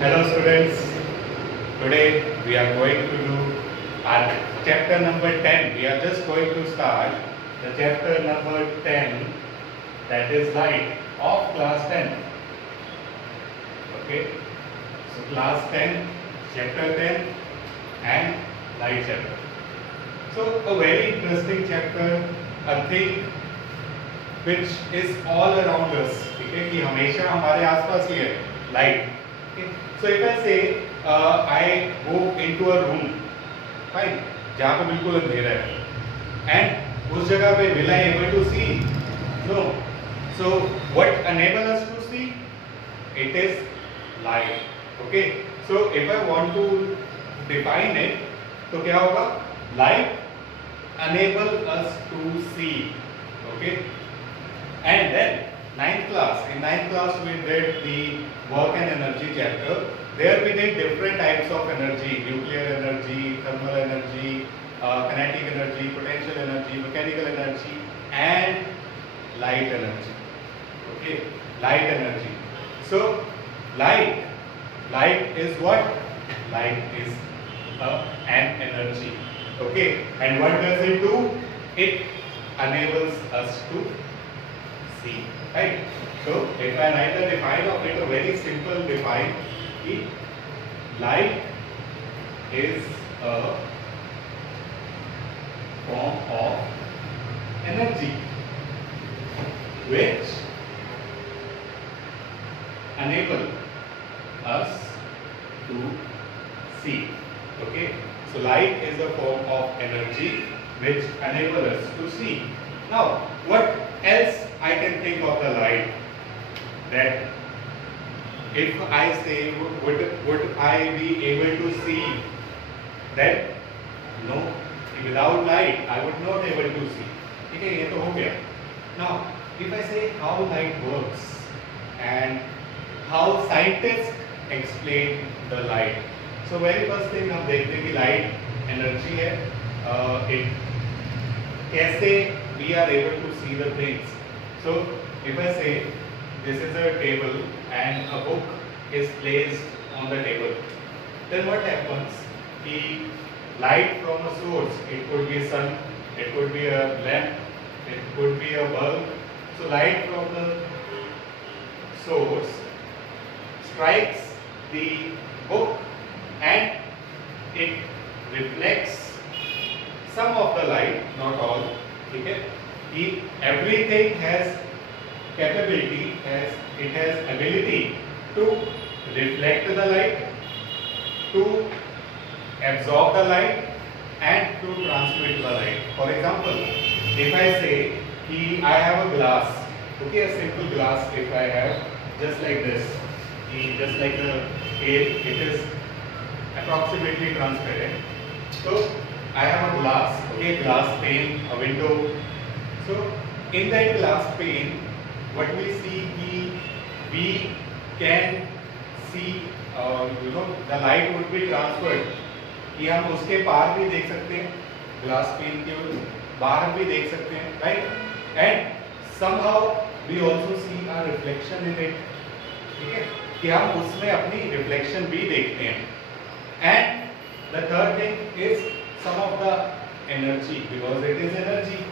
Hello students, today we are going to do our chapter number 10. We are just going to start the chapter number 10, that is light, of class 10. Okay, so class 10, chapter 10 and light chapter. So a very interesting chapter, a thing which is all around us. ठीक है कि हमेशा हमारे आसपास ही है, light. Okay. So if I say I go into a room, fine, जहाँ पे बिल्कुल अंधेरा है, and उस जगह पे will I able to see? No. So what enable us to see? It is light. Okay. So if I want to define it, तो क्या होगा? Light enable us to see. Okay. And then in ninth class we did the work and energy chapter. There we did different types of energy: nuclear energy, thermal energy, kinetic energy, potential energy, mechanical energy, and light energy. Okay, light energy. So light is what? Light is an energy. Okay, and what does it do? It enables us to see. Right? So if I write the define of it, a very simple define, light is a form of energy which enable us to see. Okay, so light is a form of energy which enable us to see. Now what else I can think of the light? That if I say would I be able to see, then no, without light I would not able to see. Okay, ये तो हो गया. Now if I say how light works and how scientists explain the light, so very first thing हम देखते हैं कि light energy है, it कैसे we are able to see the things. So if I say this is a table and a book is placed on the table, then what happens? The light from a source, it could be sun, it could be a lamp, it could be a bulb. So light from the source strikes the book and it reflects some of the light, not all. Okay? Everything has capability, it has ability to reflect the light, to absorb the light and to transmit the light. For example, if I say I have a glass, okay, a simple glass, if I have just like this, just like the air, it is approximately transparent. So I have a glass, okay, glass pane, a window. So in that glass pane, what we see, we can see, the light would be transferred. कि हम उसके पार भी देख सकते हैं, glass pen के बाहर भी देख सकते हैं, right? And somehow we also see our reflection in it. ठीक है? कि हम उसमें अपनी reflection भी देखते हैं. And the third thing is some of the energy, because it is energy.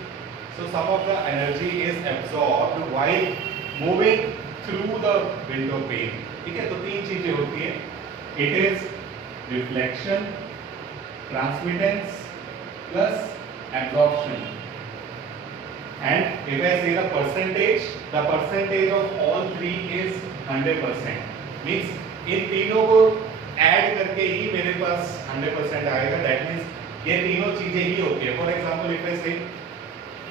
So some of the energy is absorbed while moving through the window pane. ठीक है? तो तीन चीजें होती हैं. It is reflection, transmittance plus absorption. And if I say the percentage of all three is 100%. Means इन तीनों को add करके ही मेरे पास 100% आएगा. That means ये तीनों चीजें ही होती है. For example, if I say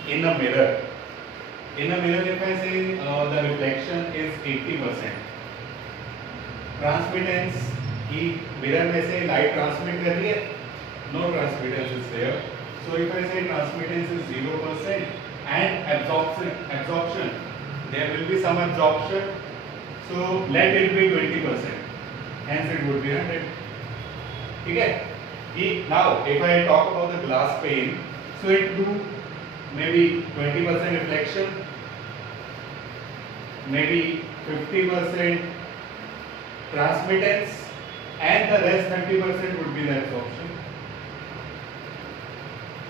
in a mirror if I say the reflection is 80%. Transmittance, कि mirror में से light transmit कर रही है, no transmittance is there. So if I say transmittance is 0% and absorption, there will be some absorption. So let it be 20%. Hence it would be 100. ठीक है? Now if I talk about the glass pane, so it do maybe 20% reflection, maybe 50% transmittance, and the rest 30% would be the absorption.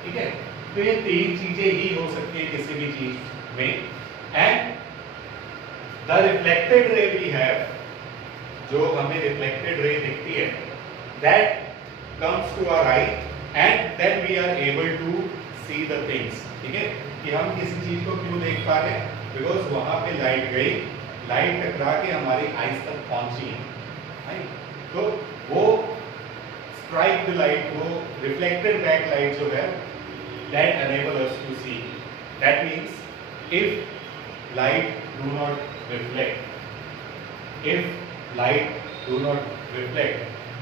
ठीक है, तो ये तीन चीजें ही हो सकती है किसी भी चीज में. And the reflected ray we have, जो हमें रिफ्लेक्टेड रे दिखती है, that comes to our eye and then we are able to see the things. ठीक है, कि हम किसी चीज को क्यों देख पा रहे हैं, बिकॉज वहां पे लाइट गई, लाइट टकरा के हमारी आईज तक पहुंची है, तो वो स्ट्राइक द लाइट, वो रिफ्लेक्टेड बैक लाइट जो है, that enable us to see. That means if light do not reflect,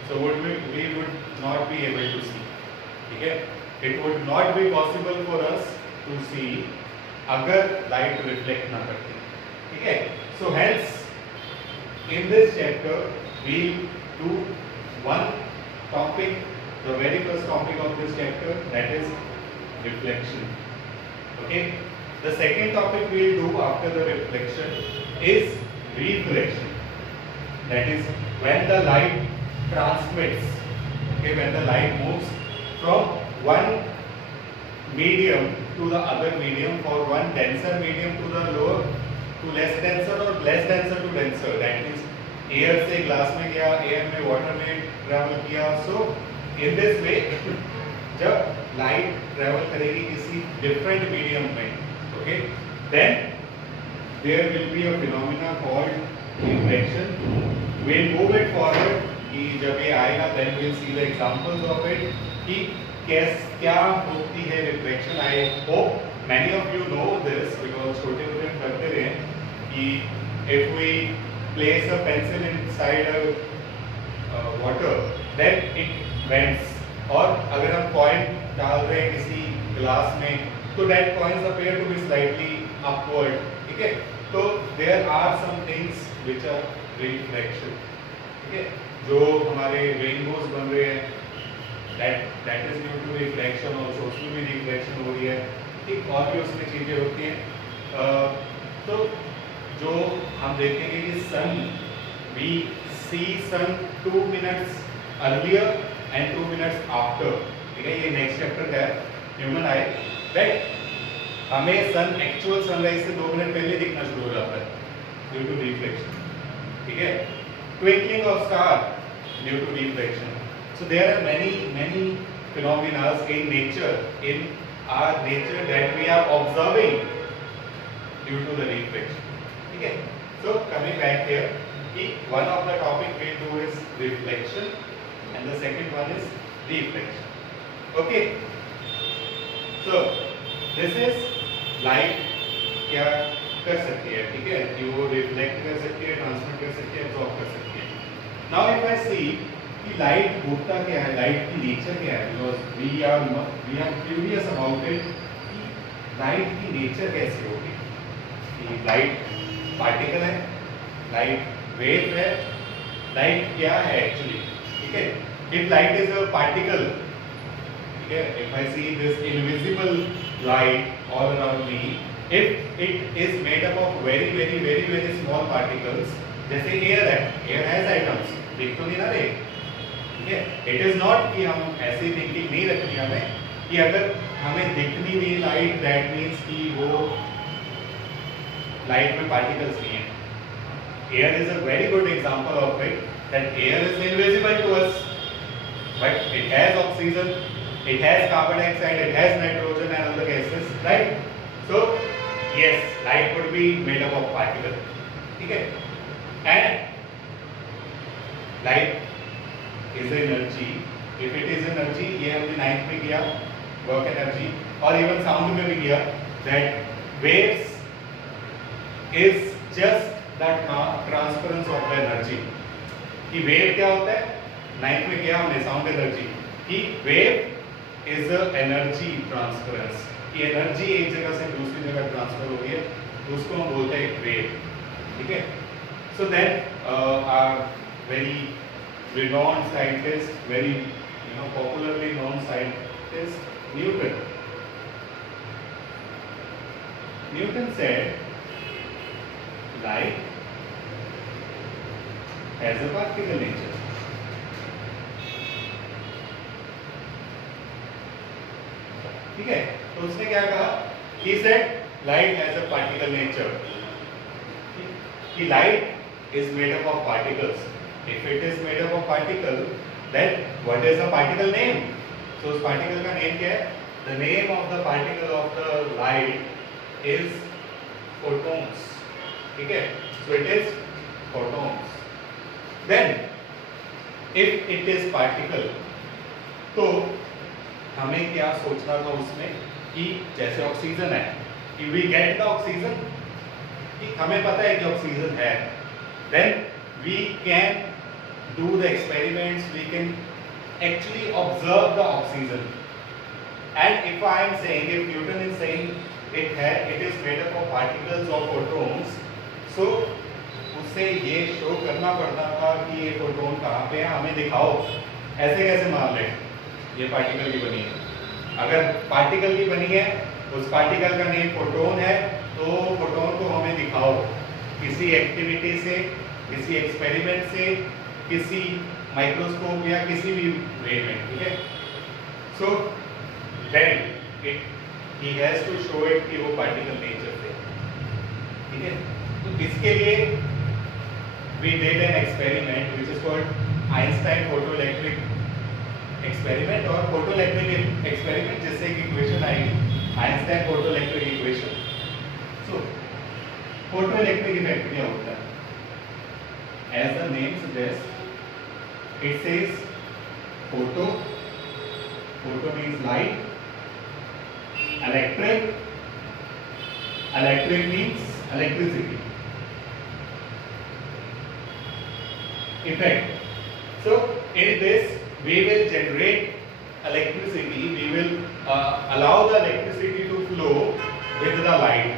so we would not be able to see. ठीक है, it would not be possible for us to see अगर light reflect ना करती. ठीक है, so hence in this chapter we do one topic, the very first topic of this chapter, that is reflection. Okay, the second topic we will do after the reflection is reflection. That is when the light transmits. Okay, when the light moves from one medium to the other medium, or one denser medium to the lower to less denser, or less denser to denser. That means air से glass में गया, air में water में travel किया. So in this way जब light travel करेगी किसी different medium में, okay, then there will be a phenomena called reflection. Will move it forward, कि जब ये आएगा then will see the examples of it, कि क्या होती है reflection. I hope many of you know this, because छोटे छोटे करते रहे कि if we place a pencil inside a water then it bends, और अगर हम कॉइन डाल रहे हैं किसी ग्लास में तो that coins appear to be slightly upward. ठीक है, तो there are some things which are reflection. ठीक है, जो हमारे रेनबोज बन रहे हैं, that is due to reflection, और उसमें भी रिफ्लेक्शन हो रही है. ठीक, और भी उसमें चीजें होती हैं. तो जो हम देखेंगे कि sun, we see sun 2 minutes earlier and 2 minutes after. ठीक है, ये नेक्स्ट चैप्टर का है, ह्यूमन आई, दैट हमें सन एक्चुअल सनराइज से 2 मिनट पहले दिखना शुरू हो जाता है ड्यू टू रिफ्लेक्शन. ठीक है, twinkling of star due to reflection. So there are many phenomena in nature, in our nature, that we are observing due to the reflection. ठीक है, so coming back here, कि one of the topic we do is reflection and the second one is reflection. Okay, so this is light क्या कर सकती है. ठीक है, कि वो रिफ्लेक्ट कर सकती है, ट्रांसमिट कर सकती है, एब्जॉर्ब कर सकती है. नाउ इफ आई सी कि लाइट होता क्या है, लाइट की नेचर क्या है, because we are curious about it, कि लाइट की नेचर कैसी होगी. कि लाइट पार्टिकल है, लाइट वेव है, लाइट क्या है एक्चुअली. ठीक है, if light is a particle, okay, if I see this invisible light all around me, if it is made up of very small particles, जैसे air है, air has atoms, दिख तो नहीं ना रहे. ठीक है, it is not कि हम ऐसी थिंकिंग नहीं रखनी हमें कि अगर हमें दिखनी नहीं लाइट, that means कि वो लाइट में पार्टिकल्स नहीं है. Air is a very good example of it, that air is invisible to us, but it has oxygen, it has carbon dioxide, it has nitrogen and other gases, right? So yes, light would be made up of particles. ठीक है, and light is energy. If it is energy, ये हमने 9th में किया, work energy, और even sound में भी किया, that waves is just the transference of the energy. कि wave क्या होता है, 9th में किया हमने साउंड एनर्जी, कि wave is a energy transference, कि एनर्जी एक जगह से दूसरी जगह ट्रांसफर हो रही है, तो उसको हम बोलते हैं वेव. ठीक है, so then are very renowned scientist, very popularly known scientist, Newton. Newton said light as a particle nature. ठीक है, तो उसने क्या कहा, he said light has a particle nature, कि light is made up of particles. If it is made up of particle, then what is the particle name? So उस particle का name क्या है? The name of the particle of the light is photons. ठीक है, so it is photons. Then if it is particle, तो हमें क्या सोचना था उसमें कि जैसे ऑक्सीजन है, कि we get the oxygen, कि हमें पता है कि ऑक्सीजन है, then we can do the experiments, we can actually observe the oxygen. And if I am saying, if Newton is saying it is made up of particles or photons, so उससे ये show करना पड़ता था कि ये photon कहाँ पे है, हमें दिखाओ। ऐसे कैसे मान लें ये पार्टिकल की बनी है? अगर पार्टिकल की बनी है, उस पार्टिकल का नेम फोटोन है, तो फोटोन को हमें दिखाओ किसी एक्टिविटी से, किसी एक्सपेरिमेंट से, किसी माइक्रोस्कोप या किसी भी वे में। ठीक है, so then he has to show it कि वो पार्टिकल नेचर से। ठीक है, तो इसके लिए we did an experiment which is called Einstein photoelectric experiment और photoelectric experiment, जिससे एक इक्वेशन आएगी Einstein photoelectric equation। So photoelectric effect क्या होता है? As the name suggests, it says photo means light, electric means electricity, effect. So in this we will generate electricity, we will allow the electricity to flow with the light.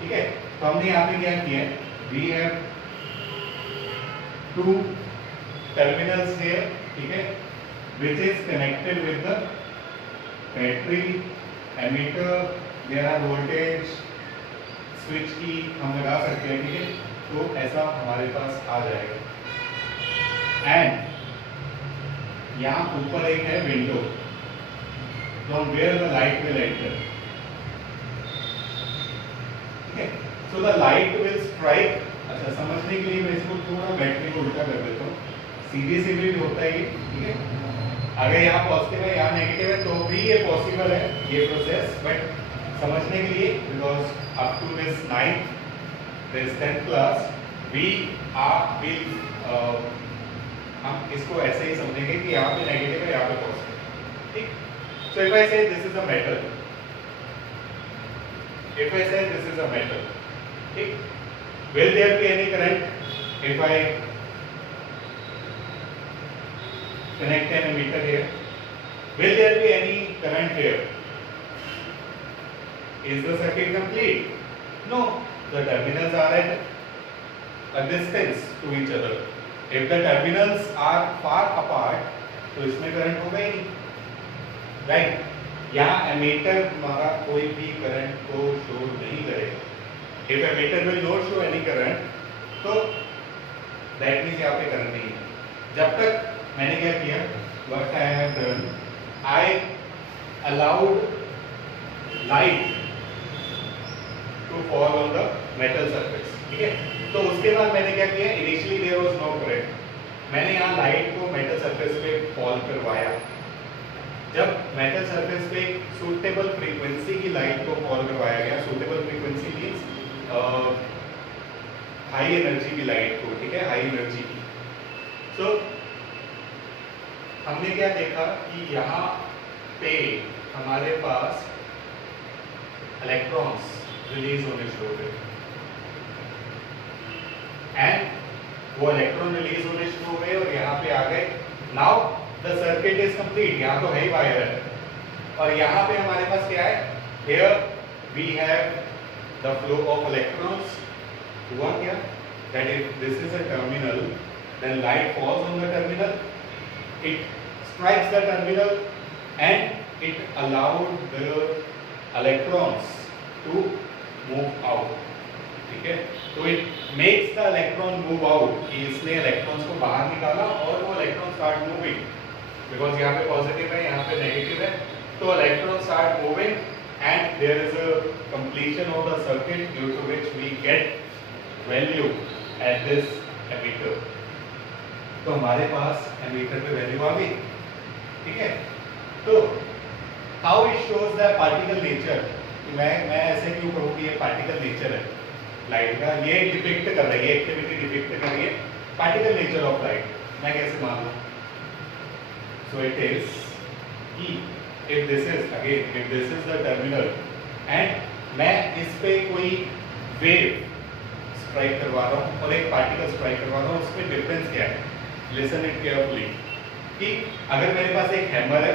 ठीक है, तो हमने यहाँ पे क्या किया है, we have two terminals here, ठीक है, which is connected with the battery, emitter, there are voltage switch की हम लगा सकते हैं। ठीक है, तो ऐसा हमारे पास आ जाएगा। एंड यहाँ ऊपर एक है window, from where the light will enter. ठीक है, so the light will strike. अच्छा, समझने के लिए मैं इसको थोड़ा बैटरी को उल्टा कर देता हूँ, सीधे सीधे भी होता है ये। ठीक है, अगर यहाँ पॉजिटिव है, यहाँ नेगेटिव है, तो भी ये पॉसिबल है ये प्रोसेस, बट समझने के लिए, because up to this 9th this 10th class we हम इसको ऐसे ही समझेंगे कि यहाँ पे नेगेटिव है, यहाँ पे पॉजिटिव। ठीक, सो if I say this is a metal, if I say this is a metal, ठीक, will there be any current if I connect an emitter here? Will there be any current here? Is the circuit complete? No, the terminals are at a distance to each other. If the terminals are far apart, तो इसमें current होगा ही नहीं, right? यहाँ ammeter हमारा कोई भी current को show नहीं करेगा। If emitter will not show any current, तो that means यहाँ पे करंट नहीं है। जब तक मैंने क्या किया, what I have done, I allowed light to fall on the metal surface। ठीक है, तो उसके बाद मैंने क्या किया, initially there was no current, मैंने यहाँ लाइट को मेटल सरफेस पे फॉल करवाया। जब मेटल सरफेस पे सूटेबल फ्रीक्वेंसी की लाइट को फॉल करवाया गया, suitable frequency means high energy की लाइट को, ठीक है, हाई एनर्जी की। सो हमने क्या देखा कि यहाँ पे हमारे पास इलेक्ट्रॉन्स रिलीज होने शुरू हो गए, एंड वो इलेक्ट्रॉन रिलीज होने शुरू हो गए और यहाँ पे आ गए। Now the circuit is complete, यहाँ तो है ही वायर है, और यहाँ पे हमारे पास क्या है, here we have the flow of electrons. हुआ क्या, that if this is a terminal, then light falls on the terminal, it strikes the terminal and it allowed the electrons to move out, ठीक है। तो it makes the electron move out, कि इसने electrons को बाहर निकाला और वो इलेक्ट्रॉन स्टार्ट मूविंग, बिकॉज यहाँ पे पॉजिटिव है, यहाँ पे नेगेटिव है, तो electron start moving and there is a completion of the circuit due to which we get value at this ammeter. तो हमारे पास एमीटर पे वैल्यू आ गई, ठीक है। तो how it shows the particle nature, मैं ऐसे क्यों कहूँ कि ये पार्टिकल नेचर है लाइट का, ये डिपिक्ट कर रही है, एक्टिविटी डिपिक्ट कर रही है पार्टिकल नेचर ऑफ लाइट, मैं कैसे मान लूँ? सो इट इज कि if this is the terminal and मैं इस पे कोई वेव स्ट्राइक करवा रहा हूँ और एक पार्टिकल स्ट्राइक करवा रहा हूँ, उसमें डिफरेंस क्या है? लिसन इट केयरफुली, कि अगर मेरे पास एक हैमर है,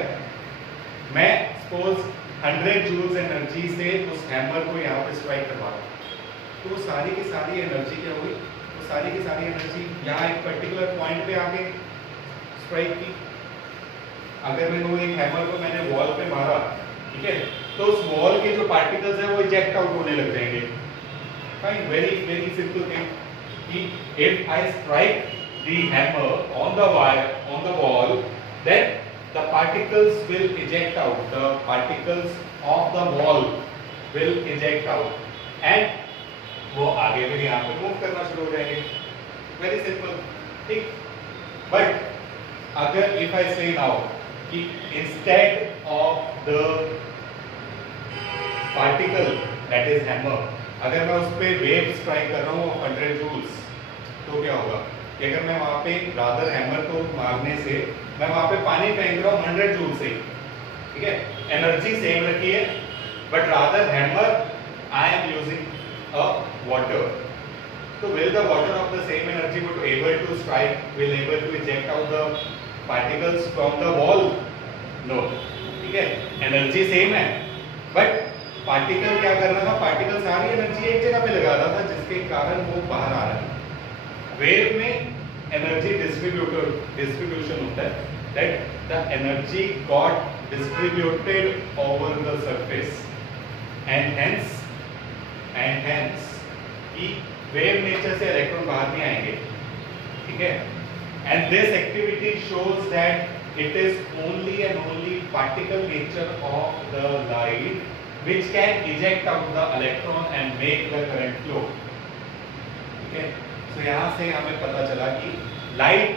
मैं सपोज 100 जूल्स एनर्जी से उस हैमर को यहाँ पे स्ट्राइक करवा रहा हूँ, तो वो सारी की सारी एनर्जी क्या हुई? वो सारी की सारी एनर्जी यहाँ एक पर्टिकुलर पॉइंट पे आके स्ट्राइक की। अगर मैंने वो एक हैमर को मैंने वॉल पे मारा, ठीक है, तो उस वॉल के जो पार्टिकल्स हैं वो इजेक्ट आउट होने लग जाएंगे। Fine, very very simple thing, कि if I strike the hammer on the wire on the wall, then the particles will eject out, the particles of the wall will eject out and वो आगे फिर यहाँ पे move करना शुरू हो जाएंगे। वेरी सिंपल, ठीक। बट अगर इफ आई से नाउ कि instead of the particle that is hammer, अगर मैं उस पर वेव स्ट्राइक कर रहा हूँ 100 जूल्स, तो क्या होगा? अगर मैं वहाँ पे रादर हैमर को मारने से मैं वहाँ पे पानी फेंक रहा हूँ 100 जूल से, ठीक है, एनर्जी सेम रखी है, but rather hammer I am using a water, तो will the water of the same energy would able to strike, will able to eject out the particles from the wall? No, ठीक है, energy same है, but particle क्या कर रहा था? Particle सारी energy एक जगह पे लगा रहा था, जिसके कारण वो बाहर आ रहा है। वेव में एनर्जी डिस्ट्रीब्यूशन होता है, that the energy got distributed over the surface and hence कि वेव नेचर से इलेक्ट्रॉन बाहर नहीं आएंगे, ठीक है। And this activity shows that it is only and only particle nature of the light which can eject out the electron and make the current flow, ठीक है। तो यहाँ से हमें पता चला कि light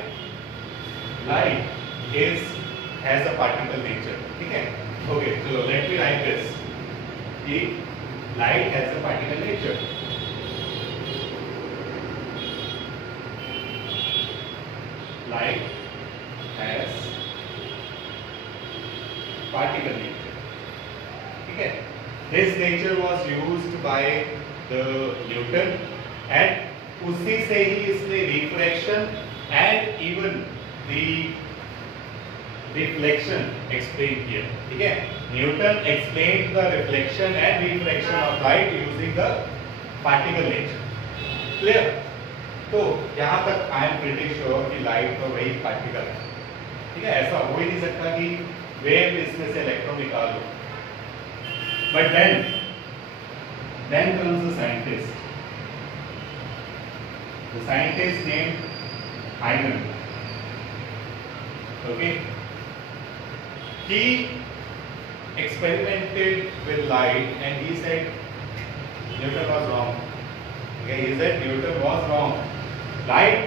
has a particle nature, ठीक है। Okay, so let me write this, कि light has a particle nature, light has particle nature, ठीक है। This nature was used by the Newton and उसी से ही इसने refraction and even the reflection explain किया, ठीक है। Newton explained the reflection and refraction of light using the particle nature, clear? तो यहाँ तक I am pretty sure कि light तो वही particle है, ठीक है। ऐसा हो ही नहीं सकता कि wave इसमें से इलेक्ट्रॉन निकाल लो। But then comes the scientist. The scientist named Heisenberg. Okay. He experimented with light and he said Newton was wrong. Okay, he said Newton was wrong. Light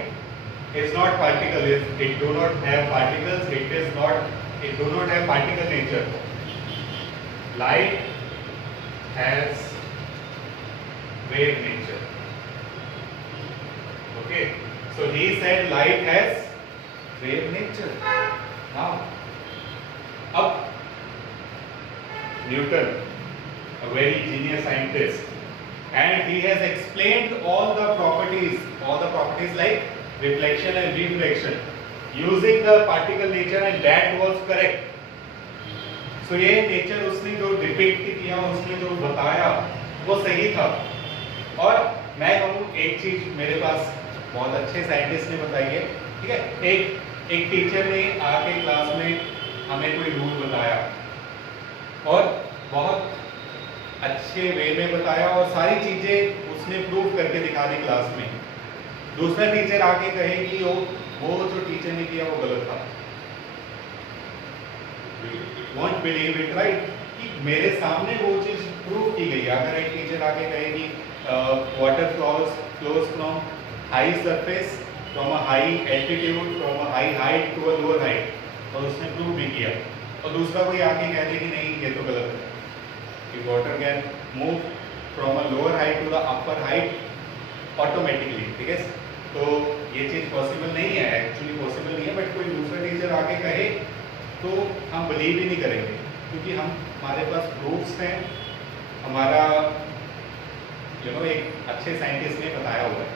is not particle. It do not have particles. It do not have particle nature. Light has wave nature. Okay, so he said light has wave nature. Now, up Newton, a very genius scientist, and he has explained all the properties like reflection and refraction using the particle nature, and that was correct. तो ये nature उसने जो depict किया, उसने जो बताया वो सही था। और मैं कहूँ एक चीज मेरे पास बहुत अच्छे साइंटिस्ट ने बताई है, ठीक है। एक टीचर ने आके क्लास में हमें कोई रूल बताया और बहुत अच्छे वे में बताया और सारी चीजें उसने प्रूव करके दिखा दी क्लास में। दूसरा टीचर आके कहे कि वो जो टीचर ने किया वो गलत था, वॉन्ट बिलीव इट, राइट, कि मेरे सामने वो चीज प्रूव की गई। अगर एक टीचर आके कहे कि water flows from high surface, from a high altitude, from a high height to a lower height, और उसने प्रूव भी किया, और दूसरा कोई आके कह दे कि नहीं ये तो गलत है, कि water can move from a lower height to the upper height automatically, ठीक है, तो ये चीज़ पॉसिबल नहीं है, एक्चुअली पॉसिबल नहीं है, बट कोई दूसरा टीचर आके कहे तो हम बिलीव ही नहीं करेंगे, क्योंकि हमारे पास प्रूफ्स हैं, हमारा एक अच्छे साइंटिस्ट ने बताया हुआ है।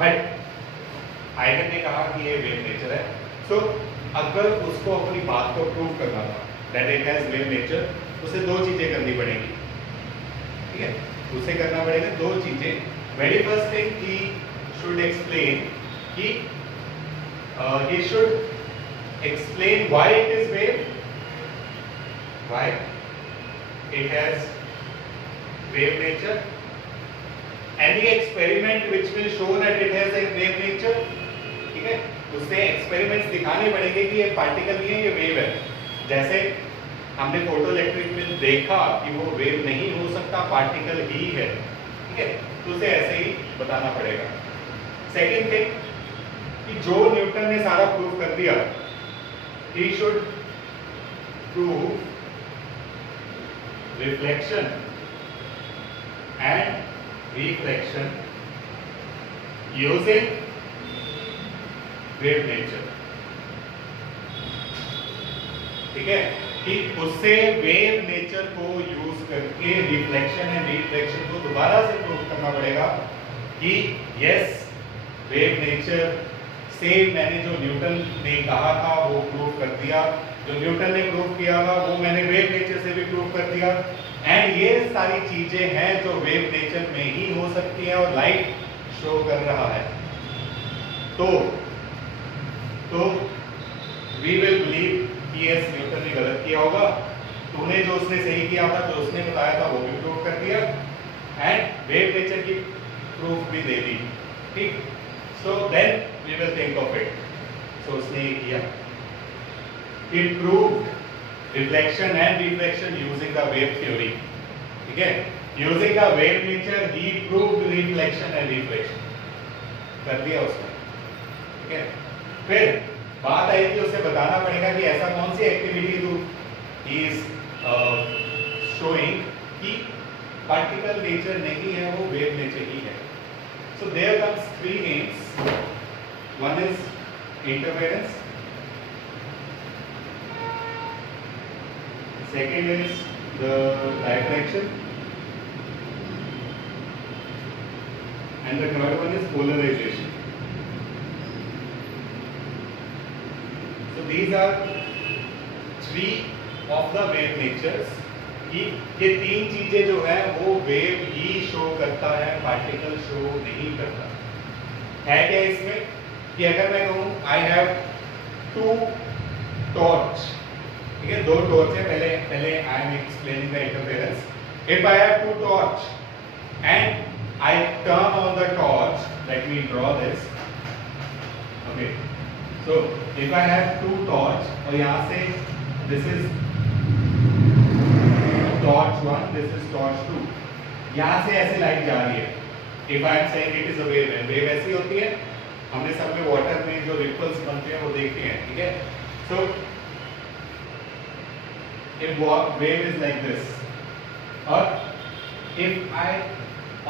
बट आइगन ने कहा कि ये वेव नेचर है, सो अगर उसको अपनी बात को प्रूव करना था that it has wave nature, उसे दो चीजें करनी पड़ेगी, ठीक है, उसे करना पड़ेगा दो चीजें। Very first thing, he should explain कि he should explain why it is wave, why it has wave nature, any experiment which will show that it has a wave nature, ठीक है, उससे एक्सपेरिमेंट्स दिखाने पड़ेंगे कि ये पार्टिकल नहीं है, ये वेव है। जैसे हमने फोटो इलेक्ट्रिक में देखा कि वो वेव नहीं हो सकता, पार्टिकल ही है, ठीक है, तो उसे ऐसे ही बताना पड़ेगा। सेकेंड थिंग, कि जो न्यूटन ने सारा प्रूव कर दिया, he should prove reflection and refraction using wave nature, ठीक है, कि उससे वेव नेचर को यूज करके रिफ्लेक्शन एंड रिफ्रैक्शन को दोबारा से प्रूव करना पड़ेगा कि यस वेव नेचर सेम मैंने जो न्यूटन ने कहा था वो प्रूव कर दिया, जो न्यूटन ने प्रूव किया था वो मैंने वेव नेचर से भी प्रूव कर दिया, एंड ये सारी चीजें हैं जो वेव नेचर में ही हो सकती हैं और लाइट शो कर रहा है। तो वी विल बिलीव कि यस न्यूटन ने गलत किया होगा, तूने जो उसने सही किया था, जो उसने बताया था वो भी प्रूव कर दिया, एंड वेव नेचर की प्रूफ भी दे दी, ठीक। So then we will think of it. So उसने ये किया, it proved reflection and refraction using the wave theory, ठीक है, using the wave nature he proved reflection and refraction, कर दिया उसने, ठीक है। फिर बात आई कि उसे बताना पड़ेगा कि ऐसा कौन सी एक्टिविटी तू he is showing कि पार्टिकल नेचर नहीं है, वो वेव नेचर ही है। So there comes three names. One is interference, second is the diffraction, and the third one is polarization. So these are three of the wave natures. कि ये तीन चीजें जो है वो वेव ही शो करता है, पार्टिकल शो नहीं करता है। क्या इसमें कि अगर मैं कहूँ आई हैव टू टॉर्च, ठीक है, दो टॉर्च है, पहले I am explaining the interference. If I have two torch and I turn on the torch, let me draw this, okay, so if I have two torch और यहाँ से this is torch 1, this is torch 2, यहाँ से ऐसे light जा रही है। If I am saying it is a wave, wave ऐसी होती है, हमने सब में वाटर में जो रिपल्स बनते हैं वो देखते हैं, ठीक है। So if wave is like this, or if I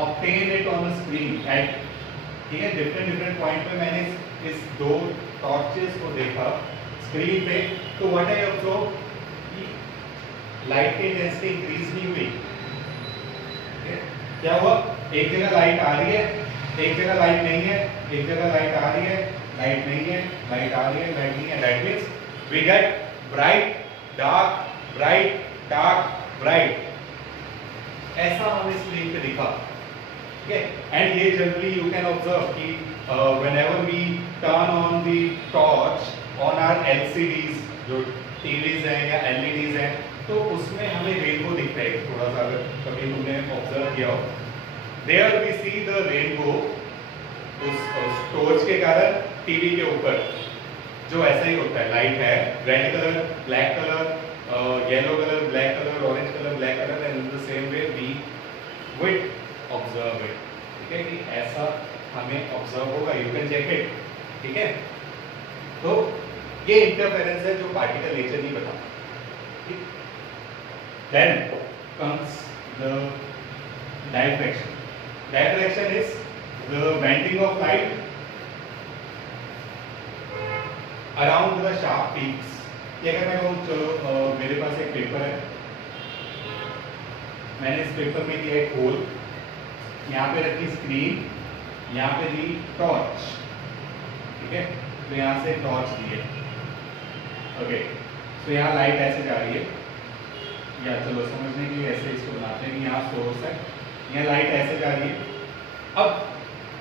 obtain it on the screen at, ठीक है, डिफरेंट पॉइंट पे मैंने इस दो टॉर्चेस को देखा स्क्रीन पे, तो व्हाट आई ऑब्जर्व, लाइट की इंटेंसिटी इंक्रीज नहीं हुई, क्या हुआ, एक जगह लाइट आ रही है, एक जगह लाइट नहीं है, एक जगह लाइट आ रही है, लाइट नहीं है, लाइट आ रही है, लाइट नहीं है, that means we get bright dark, bright dark, bright, ऐसा हमें स्क्रीन पे दिखा, ठीक है। एंड ये जनरली यू कैन ऑब्जर्व कि whenever we turn on the torch on our LCDs, जो टीवीज हैं या एलईडीज हैं, तो उसमें हमें रेनबो दिखता है। थोड़ा सा अगर कभी तुमने ऑब्जर्व किया हो, there we see the rainbow, उस टॉर्च के कारण टीवी के ऊपर जो ऐसा ही होता है, लाइट है, red colour, black colour, yellow colour, black colour, orange colour, black colour, and in the same way we will observe it. ठीक है, कि ऐसा हमें ऑब्जर्व होगा, यू कैन चेक इट। ठीक है, तो ये इंटरफेरेंस है जो पार्टिकल नेचर नहीं बता। Then comes the diffraction. Diffraction is the bending of light around the sharp peaks. ये अगर मैं कहूँ, चलो मेरे पास एक पेपर है, मैंने इस पेपर में दिया एक होल, यहाँ पे रखी स्क्रीन, यहाँ पे दी टॉर्च। ठीक है, तो यहाँ से टॉर्च दी है। ओके, तो यहाँ लाइट ऐसे जा रही है, या चलो समझने के लिए ऐसे इसको बनाते हैं कि यहाँ सोर्स है, यहाँ लाइट ऐसे जा रही है। अब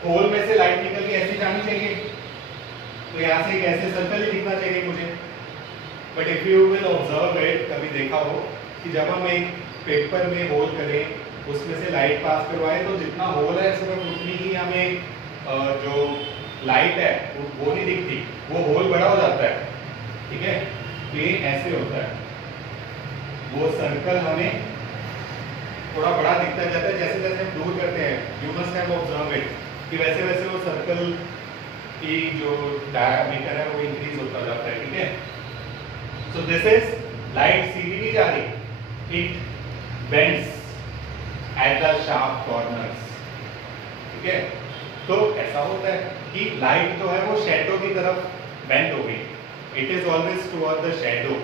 होल में से लाइट निकल के ऐसे जानी चाहिए, तो यहाँ से एक ऐसे सर्कल ही दिखना चाहिए मुझे। But if you will observe it, कभी देखा हो कि जब हम एक पेपर में होल करें, उसमें से लाइट पास करवाएं, तो जितना होल है सिर्फ उतनी ही हमें जो लाइट है वो नहीं दिखती, वो होल बड़ा हो जाता है। ठीक है, तो ये ऐसे होता है, वो सर्कल हमें थोड़ा बड़ा दिखता जाता है जैसे जैसे हम दूर करते हैं। You must have observe it कि वैसे वैसे वो सर्कल की जो डायमीटर है वो इंक्रीज होता जाता है। ठीक है, सो दिस इज लाइट सीधी नहीं जा रही, it bends at the sharp corners. ठीक है, तो ऐसा होता है कि लाइट जो है वो शैडो की तरफ बेंड हो गई, it is always toward the shadow.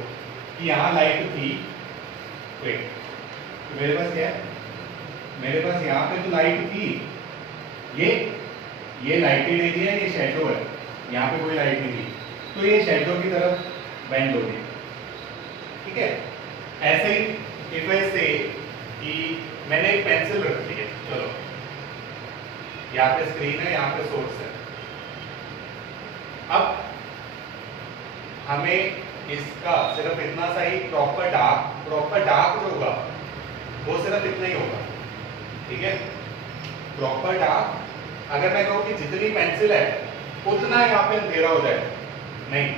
कि यहाँ लाइट थी, वेट, तो मेरे पास क्या है, मेरे पास यहाँ पे तो लाइट थी, ये लाइटेड एरिया है, ये शैडो है, यहाँ पे कोई लाइट नहीं थी, तो ये शैडो की तरफ बेंड हो गई। ठीक है, ऐसे ही इफ आई से कि मैंने एक पेंसिल रख दी है, चलो यहाँ पे स्क्रीन है, यहाँ पे सोर्स है, अब हमें इसका सिर्फ इतना सा ही प्रॉपर डार्क जो होगा वो सिर्फ इतना ही होगा। ठीक है, प्रॉपर डार्क, अगर मैं कहूँ कि जितनी पेंसिल है उतना यहाँ पे अंधेरा हो जाए, नहीं,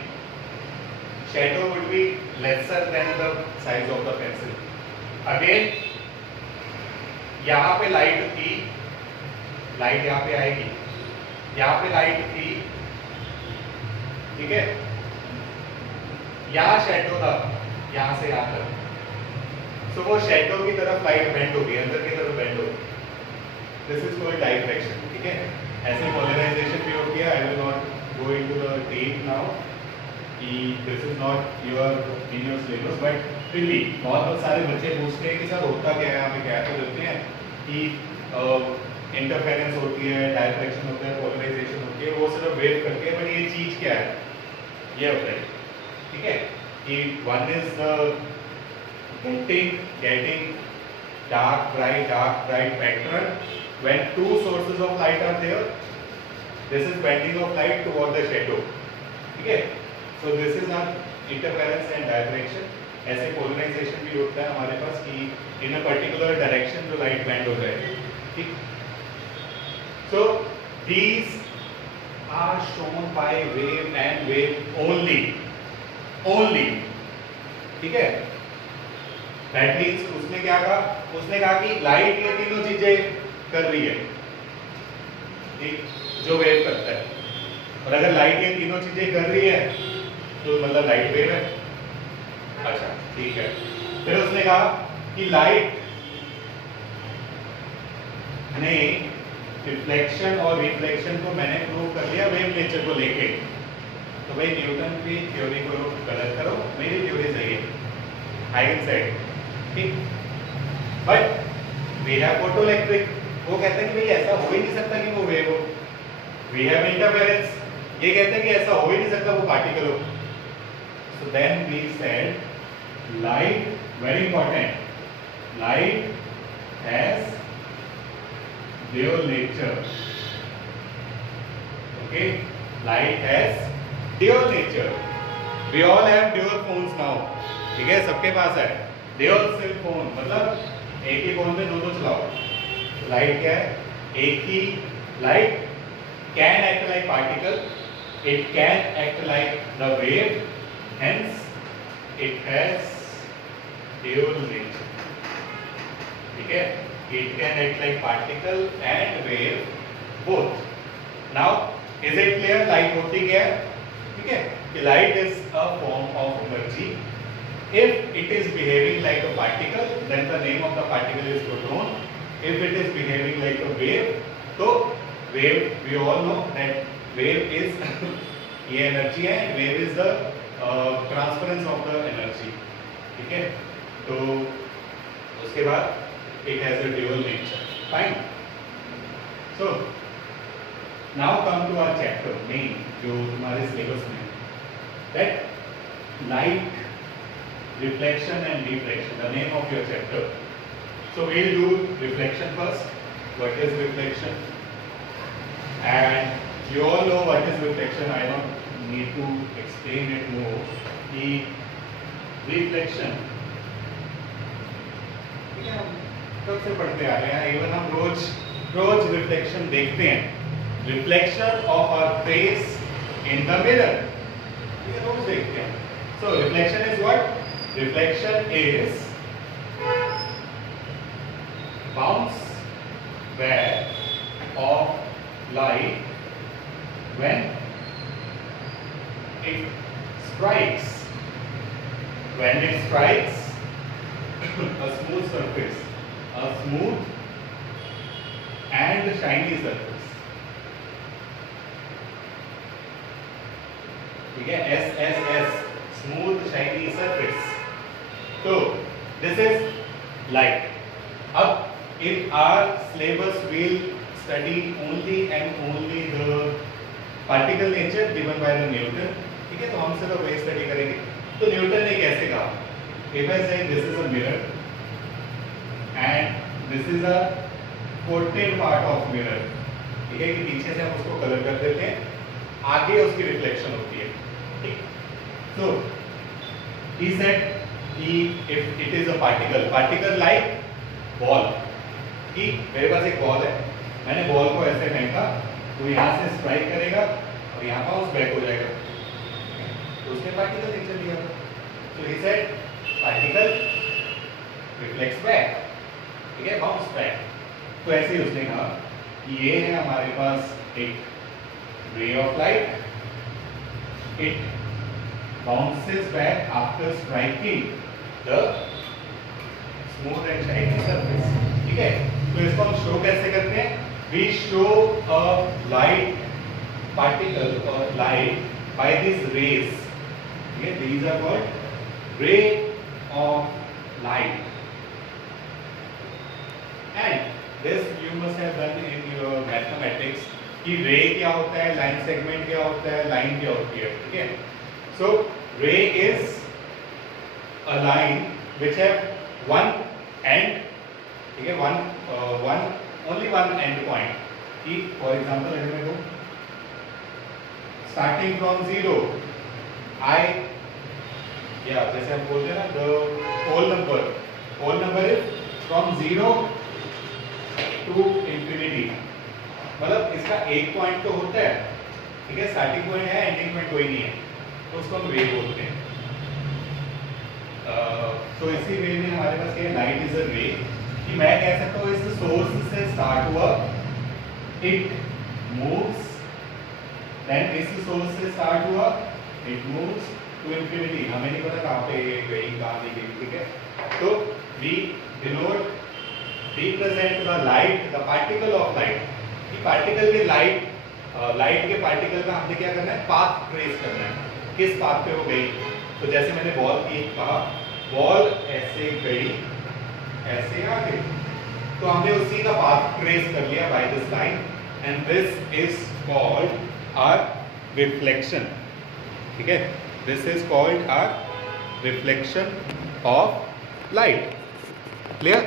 shadow would be lesser than the size of the pencil. Again यहाँ पे लाइट थी, लाइट यहाँ पे आएगी, यहाँ पे लाइट थी, ठीक है, यहाँ शैडो था, यहाँ से यहाँ तक, सो वो शैडो की तरफ लाइट बेंड होगी, अंदर की तरफ बेंड होगी। This is called diffraction. ठीक है, ऐसे पोलराइजेशन भी होती है। I will not go into the deep now कि this is not your in your syllabus, but फिर भी बहुत सारे बच्चे पूछते हैं कि सर होता क्या है, हमें क्या तो देते हैं कि इंटरफेरेंस होती है, डायफ्रैक्शन होता है, पोलराइजेशन होती है, वो सिर्फ वेव करके, बट ये चीज क्या है, ये होता है। ठीक है, कि one is the getting dark bright pattern when two sources of light are there. This is bending of light toward the shadow. ठीक है, so this is not interference and diffraction. ऐसे पोलराइजेशन भी होता है हमारे पास कि in a particular direction जो light bend हो जाए। ठीक, so these are shown by wave and wave only. ठीक है, That means उसने क्या कहा, उसने कहा कि लाइट ये तीनों चीजें कर रही है, ठीक, जो वेव करता है, और अगर लाइट ये तीनों चीजें कर रही है तो मतलब लाइट वेव है। अच्छा ठीक है, फिर उसने कहा कि लाइट ने रिफ्लेक्शन और रिफ्लेक्शन को मैंने प्रूव कर लिया वेव नेचर को लेके, तो भाई न्यूटन की थ्योरी को गलत करो, मेरी थ्योरी सही है, हाइगन सेड। ठीक, बट वी हैव फोटोइलेक्ट्रिक, वो कहते हैं कि भाई ऐसा हो ही नहीं सकता कि वो वेव हो। वी हैव इंटरफेरेंस, ये कहते हैं कि ऐसा हो ही नहीं सकता वो पार्टिकल हो। So then we said light, very important, light has dual nature. Okay, light has dual nature. We all have dual phones now, ठीक है, सबके पास है ड्यूअल सिम फोन, मतलब एक ही फोन में दो चलाओ। लाइट क्या है? एक ही light can act like particle, it can act like the wave, hence it has dual nature, ठीक है। It can act like particle and wave both. Now is it clear? Light होती क्या है? ठीक है, कि light is a form of energy. If it is behaving like a particle, then the name of the particle is photon. If it is behaving like a wave, तो wave we all know that wave is ये energy है, wave is the transference of the energy, ठीक है। तो उसके बाद it has a dual nature, fine. So now come to our chapter main, जो हमारे syllabus में that light reflection and refraction, the name of your chapter. So we'll do reflection first. What is reflection? And you all know what is reflection. I don't need to explain it more. The reflection, ठीक है, हम कब से पढ़ते आ रहे हैं, even हम रोज reflection देखते हैं। Reflection of our face in the mirror, ठीक है, रोज देखते हैं। So reflection is what? Reflection is bounce back of light when it strikes a smooth surface, a smooth and shiny surface, ठीक है, SSS, smooth shiny surface. So this is light. अब in our syllabus we'll study only and only the particle nature given by the Newton, ठीक है, तो हम सिर्फ वही study करेंगे। तो न्यूटन ने कैसे कहा? If I say this is a mirror and this is a coated part of mirror, ठीक है, कि पीछे से हम उसको कलर कर देते हैं, आगे उसकी रिफ्लेक्शन होती है, ठीक। So he said if it is a particle like ball, कि मेरे पास एक बॉल है, मैंने बॉल को ऐसे फेंका तो यहाँ से स्ट्राइक करेगा और यहाँ बाउंस बैक हो जाएगा, तो उसने पार्टिकल नेचर लिया। So he said particle reflects back, ठीक है, बाउंस बैक। तो ऐसे ही उसने कहा कि ये है हमारे पास एक ray of light, it bounces back after striking the smooth and shiny surface, ठीक है। तो इसको हम शो कैसे करते हैं? We show a light particle or light by these rays, ठीक है, these are called ray of light, and this you must have done in your mathematics कि ray क्या होता है, लाइन सेगमेंट क्या होता है, लाइन क्या होती है, ठीक है। So ray is a line which have one end, ठीक है, only one end point, कि for example अगर मैं कहूँ starting from zero, जैसे हम बोलते हैं ना, the whole number is from zero to infinity, मतलब इसका एक पॉइंट तो होता है, ठीक है, स्टार्टिंग पॉइंट है, एंडिंग पॉइंट कोई नहीं है, तो उसको हम रे बोलते हैं। तो इसी वे में हमारे पास क्या है, लाइट इज अ रे, कि मैं कह सकता हूँ इस सोर्स से स्टार्ट हुआ, इट मूव्स, देन इस सोर्स से स्टार्ट हुआ, इट मूव्स टू इंफिनिटी, हमें नहीं पता कहाँ पे गई, कहाँ नहीं गई, ठीक है। तो we denote, represent the light, the particle of light, कि पार्टिकल के लाइट के पार्टिकल का हमने क्या करना है, पाथ ट्रेस करना है, किस पाथ पे वो गई। तो जैसे मैंने बॉल की कहा, बॉल ऐसे गई, ऐसे आ गई, तो हमने उसी का पाथ ट्रेस कर लिया by this line, and this is called our reflection, ठीक है, this is called our reflection of light. Clear?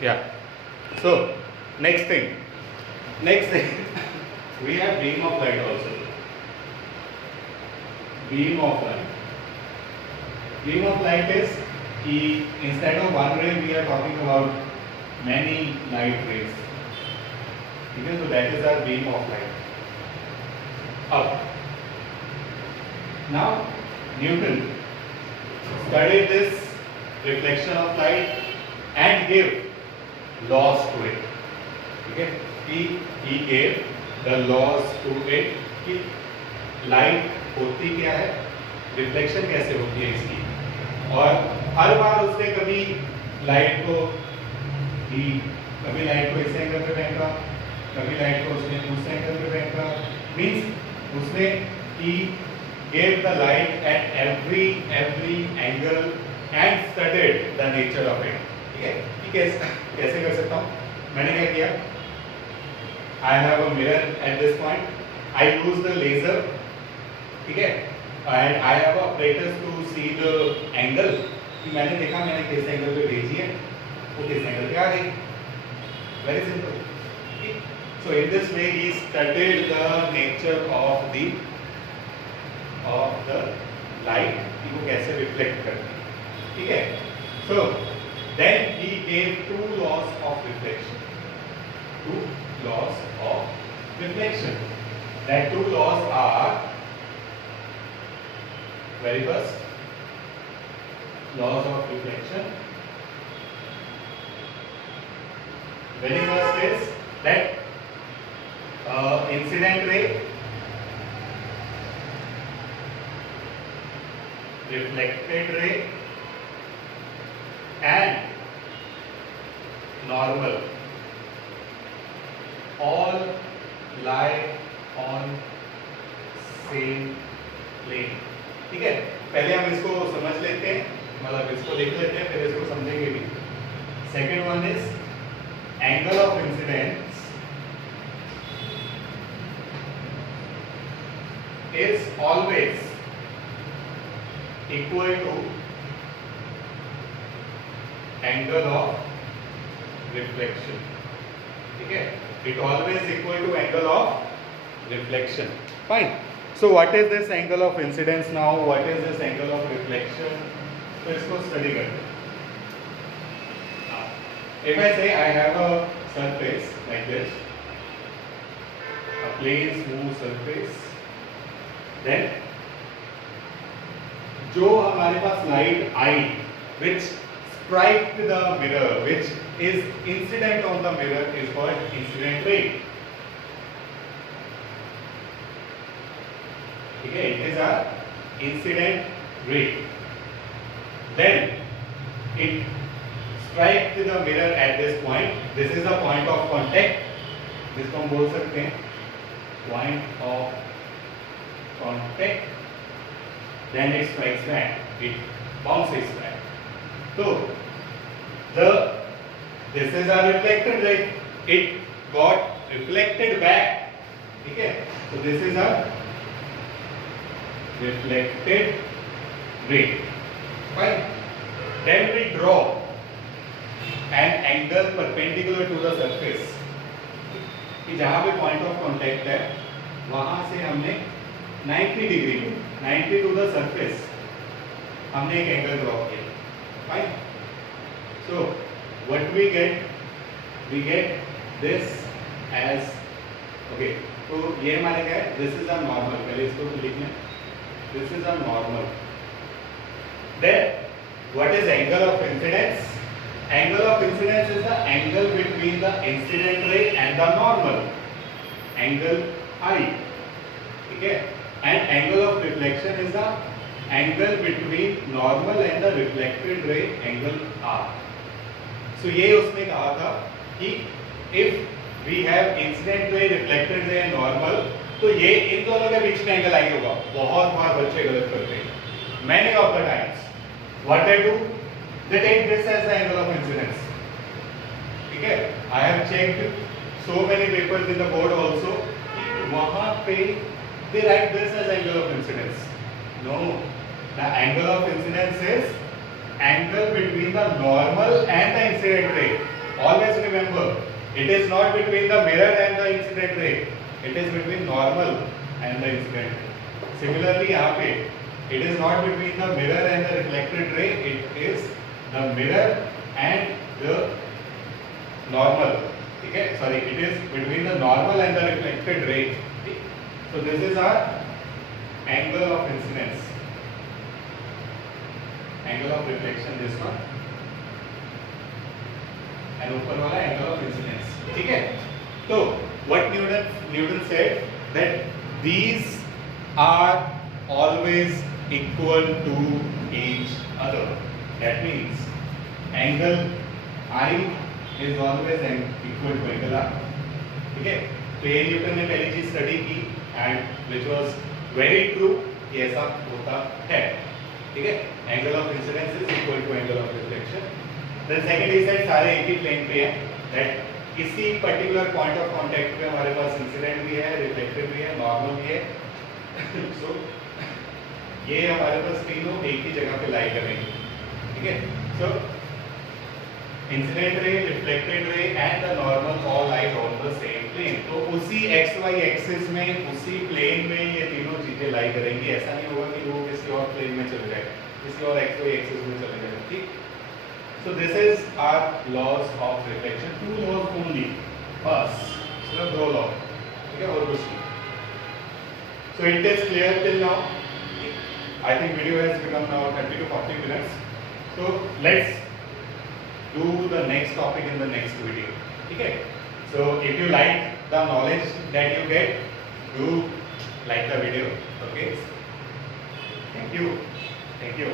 Yeah. So next thing we have beam of light also. Beam of light. Beam of light is instead of one ray we are talking about many light rays. Okay, so that is our beam of light. Up. Now Newton studied this reflection of light and gave laws to it. Okay, he gave the laws to it कि light होती क्या है, reflection कैसे होती है इसकी, और हर बार उसने कभी लाइट को इस एंगल पे फेंका, कभी लाइट को उसने उस एंगल पे फेंका, मीन्स उसने he gave the light at every angle and studied the nature of it. ठीक है, ये कैसे कर सकता हूँ, मैंने क्या किया, I have a mirror at this point, I use the laser, ठीक है, and I have apparatus to see the angle, कि मैंने देखा मैंने किस एंगल पे भेजी है, वो किस एंगल पे आ गई, very simple. So in this way he studied the nature of the light, कि वो कैसे reflect करती है, ठीक है. So then he gave two laws of reflection. That two laws are, very first, laws of reflection. Very first is that incident ray, reflected ray and normal all lie on same plane. ठीक है, पहले हम इसको समझ लेते हैं, मतलब इसको देख लेते हैं, फिर इसको समझेंगे भी. Second one is angle of incidence is always equal to angle of reflection. ठीक है, it always equal to angle of reflection. Fine. So what is this angle of incidence now? What is this angle of reflection? So इसको study करते हैं. If I say I have a surface like this, a plane smooth surface, then जो हमारे पास light I which struck the mirror, which is incident on the mirror, is called incident ray. Okay, it is a incident ray. Then it strikes the mirror at this point. This is a point of contact. जिसको हम बोल सकते हैं point of contact. Then it strikes back. It bounces back. So this is a reflected ray. It got reflected back. ठीक है, so this is a reflected ray. Fine. Then we draw an angle perpendicular to the surface. कि जहाँ पे point of contact है, वहाँ से हमने 90 degree, 90 to the surface, हमने एक एंगल ड्रॉ किया. Fine. So what we get this as, okay, तो ये हमारे क्या है, this is a normal, पहले इसको लिख लें, this is a normal. Then what is angle of incidence? Angle of incidence is the angle between the incident ray and the normal, angle I. ठीक है, and angle of reflection is the angle between normal and the reflected ray, angle R. So ये उसने कहा था कि if we have incident ray, reflected ray and normal, तो ये इन दोनों के बीच में एंगल आई होगा. बहुत बार बच्चे गलत करते हैं. Many of the times, what they do, they take this as the angle of incidence. ठीक है, I have checked so many papers in the board also. वहाँ पे they write this as angle of incidence. No, the angle of incidence is angle between the normal and the incident ray. Always remember, it is not between the mirror and the incident ray. it is between normal and the incident ray. Similarly यहाँ पे it is not between the mirror and the reflected ray, it is the mirror and the normal. ठीक है, sorry, it is between the normal and the reflected ray. So this is our angle of incidence, angle of reflection, this one, and ऊपर वाला angle of incidence. ठीक है, तो what Newton said that these are always equal to each other. That means angle I is always equal to angle R. ठीक है, तो ये Newton ने पहली चीज स्टडी की and which was very true कि ऐसा होता है. ठीक है, angle of incidence is equal to angle of reflection. Then second he said सारे एक ही प्लेन पे हैं, दैट किसी पर्टिकुलर पॉइंट ऑफ कांटेक्ट पे हमारे पास इंसिडेंट भी है, रिफ्लेक्टेड भी है, नॉर्मल भी है. सो ये हमारे पास तीनों एक ही जगह पे लाई करेंगे. ठीक है, so incident ray, reflected ray and the normal all lie on the same plane. तो उसी एक्स वाई एक्सिस में, उसी प्लेन में ये तीनों चीजें लाई करेंगी. ऐसा नहीं होगा कि वो किसी और प्लेन में चले जाए, किसी और एक्स वाई एक्सिस में चले जाए. ठीक, so this is our laws of reflection. Two laws only. First, सिर्फ दो law. ठीक है, और कुछ नहीं. So it is clear till now. I think video has become now 30 to 40 minutes. So let's do the next topic in the next video. Okay. So if you like the knowledge that you get, do like the video. Okay. Thank you. Thank you.